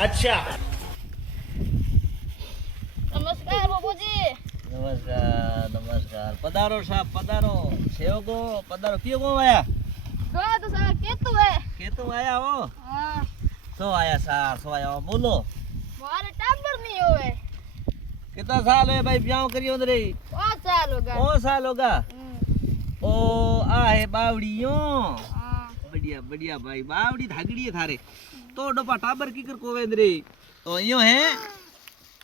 अच्छा नमस्कार बाबूजी। नमस्कार नमस्कार पधारो साहब पधारो सेवको पधारो क्यों को आया गो तो सर केतु है के तुम आया हो हां सो आया सार सो आया हो बोलो मारे टाबर नहीं होवे कितना साल है भाई ब्याह करियो अंदर 5 साल होगा। ओ साल होगा ओ आ है बावड़ियो हां बढ़िया बढ़िया भाई बावड़ी धागड़ी है थारे तो डोपा टाबर की कर कोवे अंदर तो यो है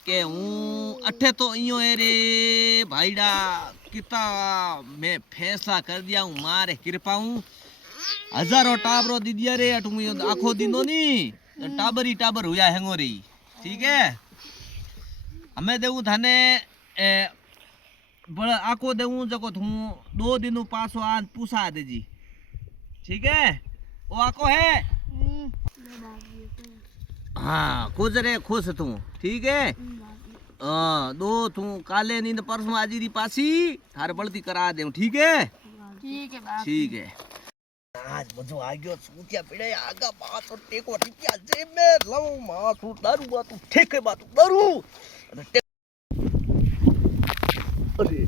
के हूँ अठे तो इयो है रे भाईडा कितना मैं फैसला कर दिया हूँ मारे कृपा हूँ हजारों टाबरो दी दिया रे अठू आखो दिनो नी तो टाबर ही टाबर हुआ हैंगो रे ठीक है हमें देऊ थाने बड़ा आखो देऊ जको थू 2 दिन पासो आज पूछा दे जी ठीक है वो आको है हाँ खुश रे खुश तू ठीक है हाँ 2 तू काले नींद परसों आज री पासी थारे बलती करा दे ठीक है ठीक है बाप ठीक है आज मजो आ गयो सूतिया पड़े आगा बात और टेको टिकिया जेब में लव मा तू दारू बा तू ठेके बा तू दारू अरे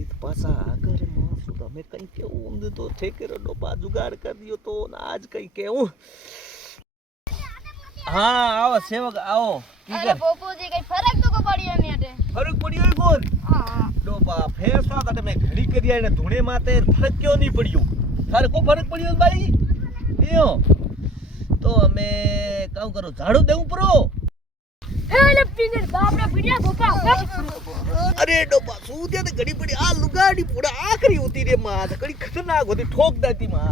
एक पासा अगर मां सुदा मैं कहीं के उंद तो ठेके रो डोपा जुगाड़ कर दियो तो आज कहीं के हूं हाँ आओ सेवक आओ अरे बाबूजी कई फर्क तो को पड़ियो नहीं अटे फर्क पड़ियो है कोन हां डोपा फैसला तटे मैं घड़ी करिया ने धुणे माते फर्क क्यों नहीं पड़ियो थारे को फर्क पड़ियो भाई यो तो हमें काऊ करो झाड़ू देऊ परो हेले पिंगर बाप रे बिड़िया गोपा अरे डोपा सूदिया ते घड़ी पड़ी आ लुगाड़ी पूरा आखरी होती रे मां घड़ी खतरनाक होती ठोक देती मां